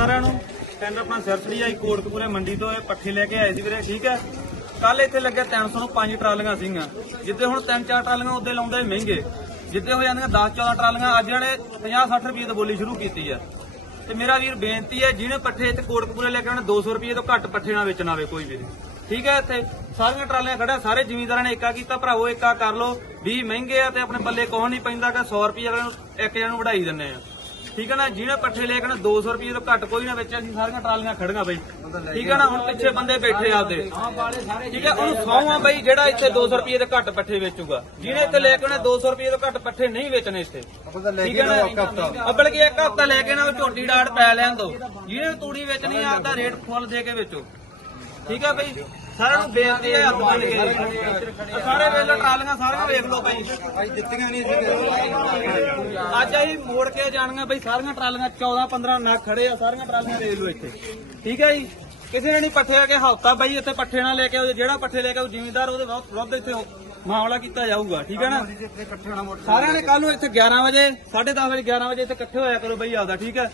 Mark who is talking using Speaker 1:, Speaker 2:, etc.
Speaker 1: ਸਾਰਿਆਂ ਨੂੰ। ਪਿੰਡ ਆਪਣਾ ਸਰਸਰੀ ਆਈ ਕੋਟਕਪੂਰੇ ਮੰਡੀ ਤੋਂ ਇਹ ਪੱਠੇ ਲੈ ਕੇ ਆਏ ਸੀ ਵੀਰੇ, ਠੀਕ ਹੈ? ਕੱਲ ਇੱਥੇ ਲੱਗਿਆ 300 ਨੂੰ ਪੰਜ ਟਰਾਲੀਆਂ ਸੀਗੀਆਂ। ਜਿੱਦੇ ਹੁਣ ਤਿੰਨ ਚਾਰ ਟਰਾਲੀਆਂ ਉਹਦੇ ਲਾਉਂਦੇ ਮਹਿੰਗੇ। ਜਿੱਦੇ ਹੋ ਜਾਂਦੀਆਂ 10 14 ਟਰਾਲੀਆਂ, ਅੱਜ ਜਿਹੜੇ 50 60 ਰੁਪਏ ਤੋਂ ਬੋਲੀ ਸ਼ੁਰੂ ਕੀਤੀ ਆ। ਤੇ ਮੇਰਾ ਵੀਰ ਬੇਨਤੀ ਹੈ, ਜਿਹਨੇ ਪੱਠੇ ਇੱਥੇ ਕੋਟਕਪੂਰੇ ਲੈ ਕੇ ਆਉਣੇ 200 ਰੁਪਏ ਤੋਂ ਘੱਟ ਪੱਠੇ ਨਾ ਵੇਚਣਾ ਵੇ ਕੋਈ ਵੀ। ਠੀਕ ਹੈ ਇੱਥੇ? ਸਾਰੀਆਂ ਟਰਾਲੀਆਂ ਖੜਾ ਸਾਰੇ ਜ਼ਿਮੀਂਦਾਰਾਂ ਨੇ ਏਕਾ ਕੀਤਾ, ਭਰਾਵੋ, ਏਕਾ ਕਰ ਲੋ ਵੀ ਮਹਿੰਗੇ ਆ ਤੇ ਆਪਣੇ ਬੱਲੇ ਕੋਹ ਨਹੀਂ ਪੈਂਦਾ ਕਿ 100 ਰੁਪਏ ਅਗਲੇ ਨੂੰ ਇੱਕ ਜਣ ਨੂੰ ਵਢਾਈ ਦਿੰਨੇ ਆ। ਠੀਕ ਹੈ ਨਾ? ਜਿਹਨੇ ਪੱਠੇ ਲੈ ਕੇ ਨਾ 200 ਰੁਪਏ ਤੋਂ ਘੱਟ ਕੋਈ ਨਾ ਵੇਚਿਆ ਅਸੀਂ ਸਾਰੀਆਂ ਟਰਾਲੀਆਂ ਖੜੀਆਂ ਬਈ। ਠੀਕ ਹੈ ਨਾ? ਹੁਣ ਪਿੱਛੇ ਬੰਦੇ ਬੈਠੇ ਆਪਦੇ। ਠੀਕ ਹੈ? ਉਹਨੂੰ ਸੌਂ ਆ ਬਈ ਜਿਹੜਾ ਇੱਥੇ 200 ਰੁਪਏ ਦੇ ਘੱਟ ਪੱਠੇ ਵੇਚੂਗਾ। ਜਿਹਨੇ ਇੱਥੇ ਲੈ ਕੇ ਉਹਨੇ 200 ਰੁਪਏ ਤੋਂ ਘੱਟ ਪੱਠੇ ਨਹੀਂ ਵੇਚਣੇ ਇੱਥੇ। ਠੀਕ ਹੈ ਨਾ? ਅੱਬਲ ਕੀ ਇੱਕ ਹਫਤਾ ਲੈ ਕੇ ਨਾ ਝੋਟੀ ਡਾੜ ਪੈ ਲੈਣ ਦੋ। ਜਿਹਨੇ ਤੂੜੀ ਵੇਚਣੀ ਆਪਦਾ ਰੇਟ ਫੁੱਲ ਦੇ ਕੇ ਵੇਚੋ। ਠੀਕ ਹੈ ਬਈ? ਸਾਰਿਆਂ ਨੂੰ ਬੇਨਤੀ ਹੈ ਹੱਥ ਬੰਨ ਕੇ। ਸਾਰੇ ਵੇਲੇ ਟਰਾਲੀਆਂ ਸਾਰੀਆਂ ਵੇਖ ਲਓ ਬਈ। ਅੱਜ ਅਸੀਂ ਮੋੜ ਕੇ ਜਾਣੀਆਂ ਬਈ ਸਾਰੀਆਂ ਟਰਾਲੀਆਂ 14 15 ਨਗ ਖੜੇ ਆ ਸਾਰੀਆਂ ਟਰਾਲੀਆਂ ਵੇਖ ਲਓ ਇੱਥੇ। ਠੀਕ ਹੈ ਜੀ? ਕਿਸੇ ਨੇ ਨਹੀਂ ਪੱਠੇ ਆ ਕੇ ਹਫਤਾ ਬਈ ਇੱਥੇ ਪੱਠੇ ਨਾਲ ਲੈ ਕੇ ਆਓ ਜਿਹੜਾ ਪੱਠੇ ਲੈ ਕੇ ਆਓ ਜ਼ਿਮੀਂਦਾਰ ਉਹਦੇ ਵਿਰੁੱਧ ਇੱਥੇ ਮਾਮਲਾ ਕੀਤਾ ਜਾਊਗਾ ਠੀਕ ਹੈ ਨਾ? ਸਾਰਿਆਂ ਨੇ ਕੱਲ ਨੂੰ ਇੱਥੇ 11 ਵਜੇ 10:30 ਵਜੇ 11 ਵਜੇ ਇੱਥੇ ਇਕੱਠੇ ਹੋਇਆ ਕਰੋ ਬਈ ਆਪਦਾ ਠੀਕ ਹੈ?